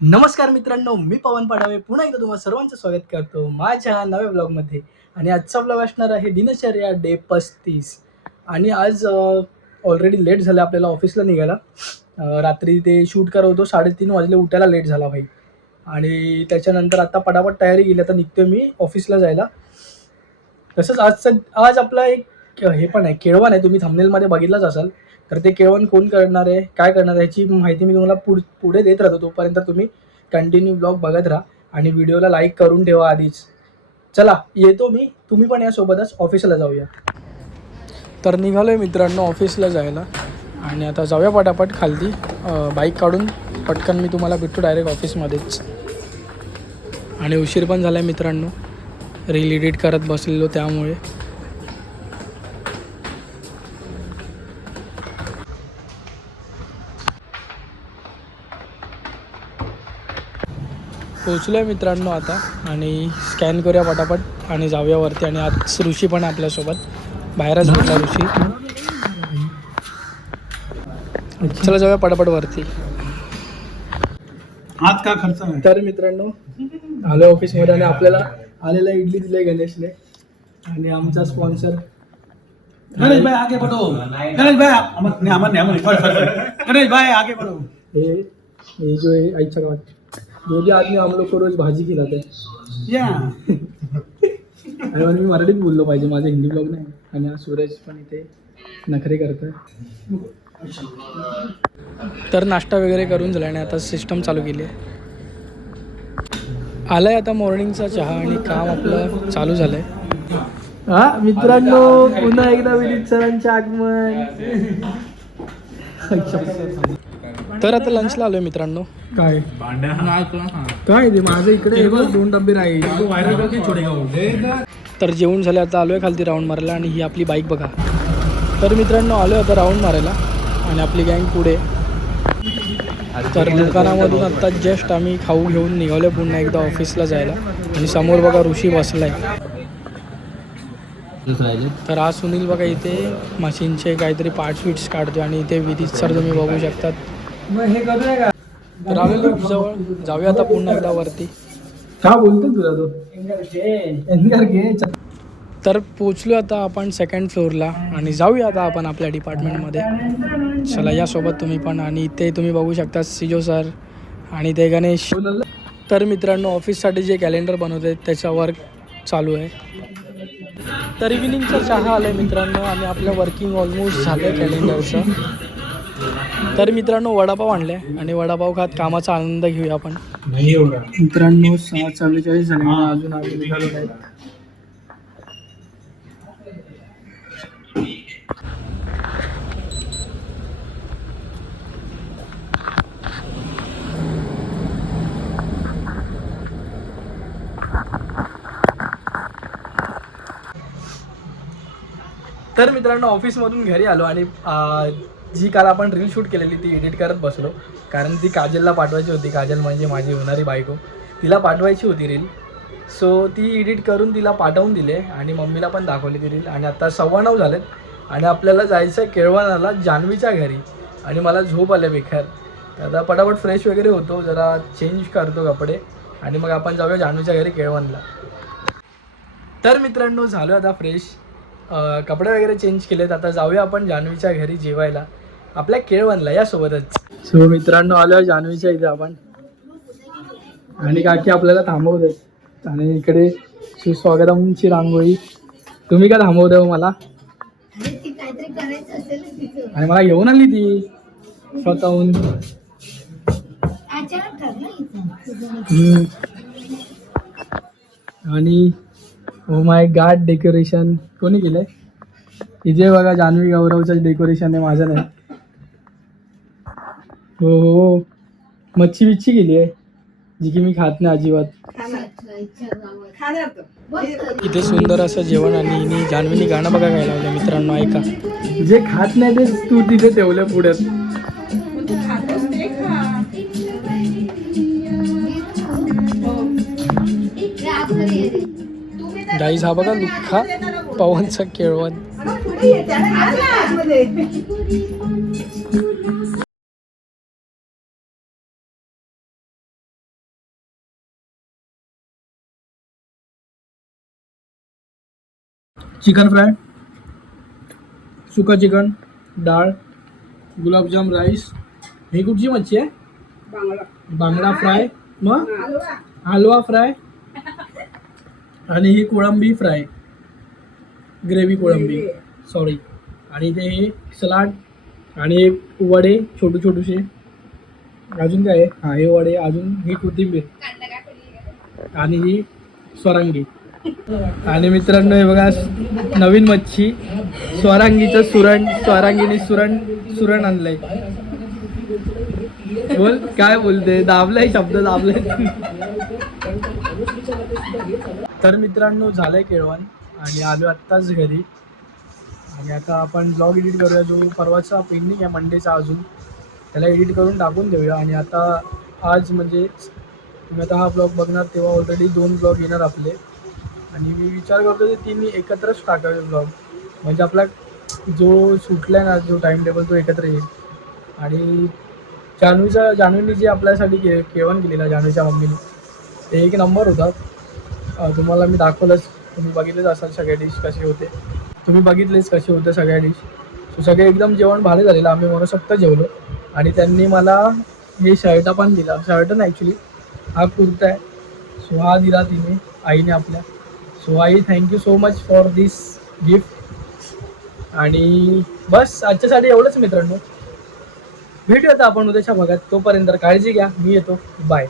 नमस्कार मित्रांनो, मी पवन पाडावे पुन्हा एकदा तुम्हाला सर्वांचं स्वागत करतो माझ्या नव्या ब्लॉगमध्ये. आणि आजचा ब्लॉग असणार आहे दिनचर्या डे 35. आणि आज ऑलरेडी लेट झालं आपल्याला ऑफिसला निघायला. रात्री ते शूट करत होतो, 3:30 वाजले, उठायला लेट झाला भाई. आणि त्याच्यानंतर आता पटापट तयारी केली, आता निघतो मी ऑफिसला जायला. तसंच आज आपला एक हे पण आहे, केळवण आहे. तुम्ही थंबनेलमध्ये बघितलंच असाल. तर ते केळवण कोण करणार आहे, काय करणार आहे, याची माहिती मी तुम्हाला पुढे देत राहतो. तोपर्यंत तुम्ही कंटिन्यू ब्लॉग बघत राहा आणि व्हिडिओला लाईक करून ठेवा आधीच. चला येतो मी, तुम्ही पण यासोबतच ऑफिसला जाऊया. तर निघालो आहे मित्रांनो ऑफिसला जायला. आणि आता जाऊया पटापट खालती, बाईक काढून पटकन मी तुम्हाला भेटतो डायरेक्ट ऑफिसमध्येच. आणि उशीर पण झाला आहे मित्रांनो, रील एडिट करत बसलेलो त्यामुळे. पोचलो आहे मित्रांनो आता, आणि स्कॅन करूया पटापट आणि जाऊया वरती. आणि आज ऋषी पण आपल्यासोबत, बाहेरच भेटला ऋषी. चला जाऊया पटापट वरती. हात का खर्च नाही. तर मित्रांनो आलो ऑफिसमध्ये, आणि आपल्याला आलेला इडली दिले गणेशने. आणि आमचा स्पॉन्सर गणेश भाई आगे बढ़ो. गणेश भाई गणेश भाई आगे बढ़ो. हे जो है आईच्या गावात, जो भी आदमी हम लोग को रोज भाजी खिलाते हैं. या आणि मी मराठीत बोललो पाहिजे, माझा हिंदी ब्लॉग नाही. आणि आज सूरज पण इथे नखरे करतोय. तर नाश्ता वगैरे करून झाला आणि आता सिस्टम चालू केली आहे. आलाय आता मॉर्निंगचा चहा, आणि काम आपलं चालू झालंय. हा मित्रांनो, पुन्हा एकदा विनीत सरांचे आगमन. तर आता लंचला आलोय मित्रांनो. काय काय ते माझं इकडे 2 डब्बे राहील. तर जेवण झालं, आता आलोय खालती राऊंड मारायला. आणि ही आपली बाईक बघा. तर मित्रांनो आलोय आता राऊंड मारायला, आणि आपली गँग पुढे. तर दुकानामधून आत्ता जस्ट आम्ही खाऊ घेऊन निघालो पुन्हा एकदा ऑफिसला जायला. आणि समोर बघा ऋषी बसलाय. तर आज सुनील बघा इथे मशीनचे काहीतरी पार्ट्स काढतो. आणि इथे विदित सर तुम्ही बघू शकतात. तर आलेलो जवळ, जाऊया आता पुन्हा एकदा वरती. का बोलतो तुला तो एंगर घे. तर पोचलो आता आपण 2nd फ्लोअरला, आणि जाऊया आता आपण आपल्या डिपार्टमेंटमध्ये. चला यासोबत तुम्ही पण. आणि इथे तुम्ही बघू शकता सिजो सर आणि ते गणेश. तर मित्रांनो ऑफिससाठी जे कॅलेंडर बनवते त्याचा वर्क चालू आहे. तर इव्हिनिंगचा चहा आला आहे मित्रांनो, आणि आपलं वर्किंग ऑलमोस्ट झालं आहे कॅलेंडरचं. तर मित्रांनो वडापाव आणला आहे, आणि वडापाव खात कामाचा आनंद घेऊया आपण. मित्रांनो 6:44 झाले, अजून आम्ही निघालो नाही. तर मित्रांनो ऑफिसमधून घरी आलो, आणि जी काल आपण रील शूट केलेली ती एडिट करत बसलो. कारण ती काजलला पाठवायची होती. काजल म्हणजे माझी होणारी बायको, तिला पाठवायची होती रील. सो ती एडिट करून तिला पाठवून दिले, आणि मम्मीला पण दाखवली ती रील. आणि आता 9:15 झालेत, आणि आपल्याला जायचं आहे केळवणाला जान्हवीच्या घरी. आणि मला झोप आले बेकार. आता पटापट फ्रेश वगैरे होतो, जरा चेंज करतो कपडे, आणि मग आपण जाऊया जान्हवीच्या घरी केळवणला. तर मित्रांनो झालो आता फ्रेश, कपडे वगैरे चेंज केलेत. आता जाऊया आपण जान्हवीच्या घरी जेवायला आपल्या केळवणला यासोबतच. सो मित्रांनो आलो जान्हवीच्या इथे आपण, आणि काकी आपल्याला थांबवत. आणि इकडे सुस्वागतमची रांगोळी. तुम्ही का थांबवते मला? आणि मला घेऊन आली ती स्वतःहून. आणि ओ माय गॉड डेकोरेशन कोणी केलंय? इथे बघा जान्हवी गौरवचं डेकोरेशन आहे, माझं नाही. हो मच्छी बिच्छी केली आहे, जी की मी खात नाही अजिबात. इथे सुंदर असं जेवण, आणि जान्हवीने गाणं बघा गायला लावलं मित्रांनो, ऐका. जे खात नाही ते तू तिथे ठेवलं पुढ्यात. गाईज हा बघा लुख्खा पवनचा केळवण. चिकन फ्राय, सुका चिकन, डाळ, गुलाबजाम, राईस. ही कुठची मच्छी आहे? बांगडा फ्राय, मग हलवा फ्राय, आणि ही कोळंबी फ्राय, ग्रेव्ही कोळंबी, सॉरी. आणि ते हे सलाड आणि वडे छोटे छोटेसे. अजून काय आहे? हा, हे वडे, अजून ही कोथिंबीर आणि ही स्वरांगी. आणि मित्रांनो हे बघा नवीन मच्छी, स्वरांगीचं स्वरांगीने सुरण आणलंय. बोल काय बोलते, दाबलाय शब्द दाबलाय. तर मित्रांनो झालंय केळवण आणि आलो आत्ताच घरी. आणि आता आपण ब्लॉग एडिट करूया, जो परवाचा पेंडिंग आहे मंडेचा अजून, त्याला एडिट करून टाकून देऊया. आणि आता आज म्हणजे तुम्ही आता हा ब्लॉग बघणार तेव्हा ऑलरेडी 2 ब्लॉग येणार आपले. आणि मी विचार करतो ते तिन्ही एकत्रच टाकावे ब्लॉग, म्हणजे आपला जो सुटला ना जो टाईम टेबल तो एकत्र येईल. आणि जान्हवीने जे आपल्यासाठी केळवण केलेलं जान्हवीच्या मम्मीने, ते एक नंबर होता. तुम्हाला मी दाखवलंच, तुम्ही बघितलेच असाल सगळ्या डिश कसे होते, तुम्ही बघितलेच कसे होते सगळ्या डिश. सो सगळे एकदम जेवण भारी झालेलं, आम्ही मनसोक्त जेवलो. आणि त्यांनी मला हे शर्ट पण दिला, शर्ट ना ॲक्च्युली हा कुर्ता आहे. सो हा दिला तिने, आईने आपल्या. So I thank you so much for this gift. आणि बस आजच्यासाठी एवढंच मित्रांनो. भेटूया आता आपण उद्याच्या भागात. तोपर्यंत काळजी घ्या, मी येतो. बाय.